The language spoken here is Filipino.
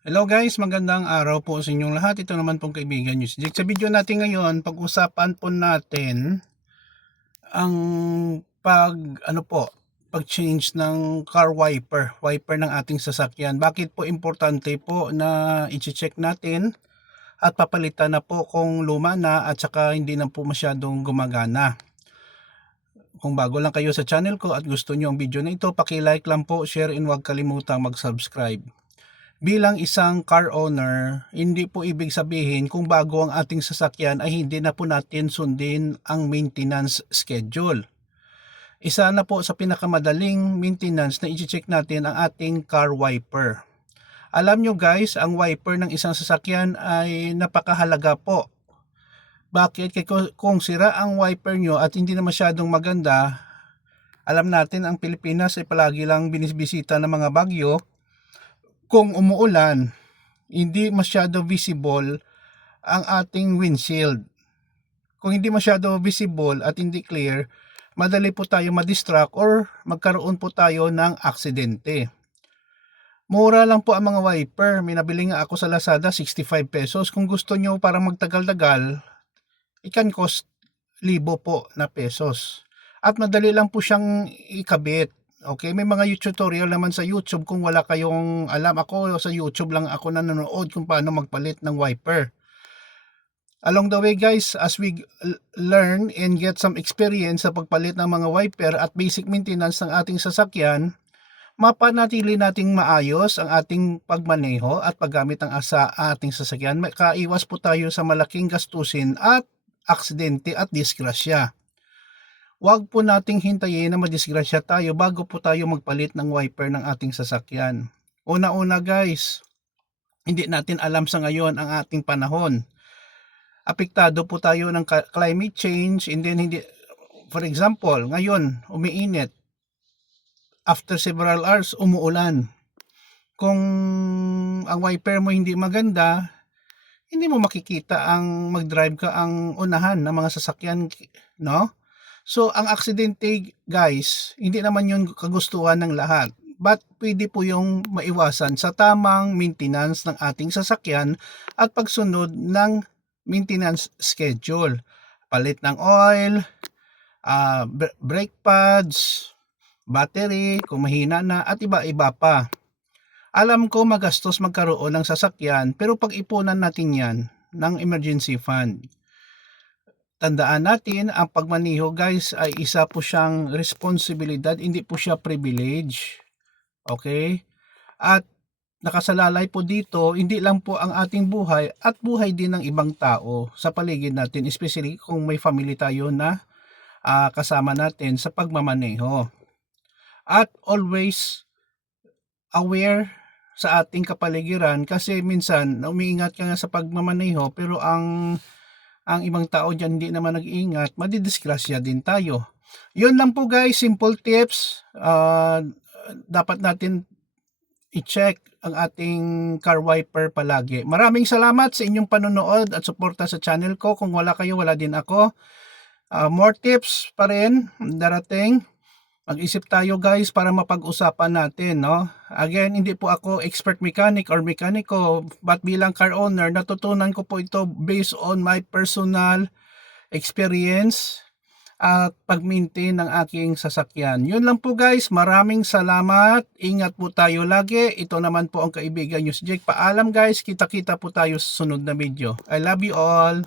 Hello guys, magandang araw po sa inyong lahat. Ito naman pong kaibigan nyo si Jake. Sa video natin ngayon, pag-usapan po natin ang pag ano po, pag-change ng car wiper ng ating sasakyan. Bakit po importante po na i-check natin at papalitan na po kung luma na at saka hindi na po masyadong gumagana. Kung bago lang kayo sa channel ko at gusto nyo ang video na ito, paki-like lang po, share, and huwag kalimutang mag-subscribe. Bilang isang car owner, hindi po ibig sabihin kung bago ang ating sasakyan ay hindi na po natin sundin ang maintenance schedule. Isa na po sa pinakamadaling maintenance na i-check natin ang ating car wiper. Alam nyo guys, ang wiper ng isang sasakyan ay napakahalaga po. Bakit? Kung sira ang wiper nyo at hindi na masyadong maganda, alam natin ang Pilipinas ay palagi lang binisbisita ng mga bagyo. Kung umuulan, hindi masyado visible ang ating windshield. Kung hindi masyado visible at hindi clear, madali po tayo ma-distract or magkaroon po tayo ng aksidente. Mura lang po ang mga wiper. May nabili nga ako sa Lazada, 65 pesos. Kung gusto nyo para magtagal-tagal, it can cost libo po na pesos. At madali lang po siyang ikabit. Okay, may mga tutorial naman sa YouTube kung wala kayong alam. Ako sa YouTube lang ako nanonood kung paano magpalit ng wiper. Along the way guys, as we learn and get some experience sa pagpalit ng mga wiper at basic maintenance ng ating sasakyan, mapanatili nating maayos ang ating pagmaneho at paggamit ng ating sasakyan. Makaiwas po tayo sa malaking gastusin at aksidente at disgrasya. Huwag po nating hintayin na madisgrasya tayo bago po tayo magpalit ng wiper ng ating sasakyan. Una-una guys, hindi natin alam sa ngayon ang ating panahon. Apektado po tayo ng climate change, and then for example, ngayon umiinit. After several hours, umuulan. Kung ang wiper mo hindi maganda, hindi mo makikita ang mag-drive ka ang unahan ng mga sasakyan, no? So, ang aksidente guys, hindi naman yun kagustuhan ng lahat. But pwede po yung maiwasan sa tamang maintenance ng ating sasakyan at pagsunod ng maintenance schedule. Palit ng oil, brake pads, battery, kung mahina na, at iba-iba pa. Alam ko magastos magkaroon ng sasakyan, pero pag-ipunan natin yan ng emergency fund. Tandaan natin, ang pagmaniho guys ay isa po siyang responsibilidad, hindi po siya privilege. Okay? At nakasalalay po dito, hindi lang po ang ating buhay at buhay din ng ibang tao sa paligid natin, especially kung may family tayo na kasama natin sa pagmamaneho. At always aware sa ating kapaligiran, kasi minsan umiingat ka nga sa pagmamaneho pero ang ibang tao dyan hindi naman nag-iingat, madidisgrasya din tayo. Yun lang po guys, simple tips. Dapat natin i-check ang ating car wiper palagi. Maraming salamat sa inyong panonood at suporta sa channel ko. Kung wala kayo, wala din ako. More tips pa rin darating. Mag-isip tayo guys para mapag-usapan natin, no? Again, hindi po ako expert mechanic or mekaniko, but bilang car owner, natutunan ko po ito based on my personal experience at pag-maintain ng aking sasakyan. Yun lang po guys, maraming salamat. Ingat po tayo lagi. Ito naman po ang kaibigan nyo si Jake. Paalam guys, kita-kita po tayo sa sunod na video. I love you all.